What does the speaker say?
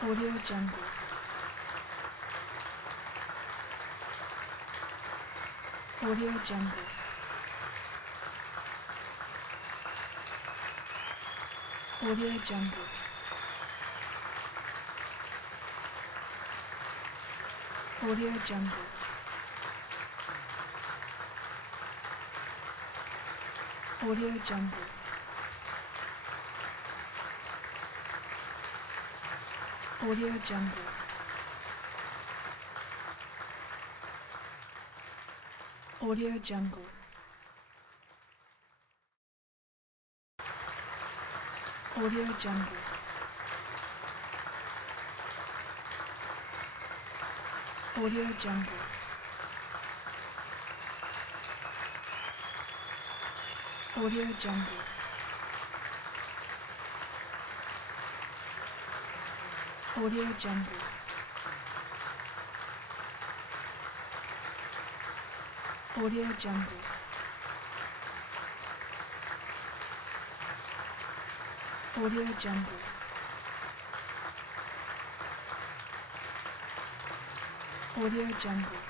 Audio Jungle. Audio Jungle. Audio Jungle. Audio Jungle. Audio Jungle. Audio Jungle. Audio Jungle. Audio Jungle. Audio Jungle. Audio Jungle. Audio Jungle. Audio Jungle. Audio Jungle. Audio Jungle.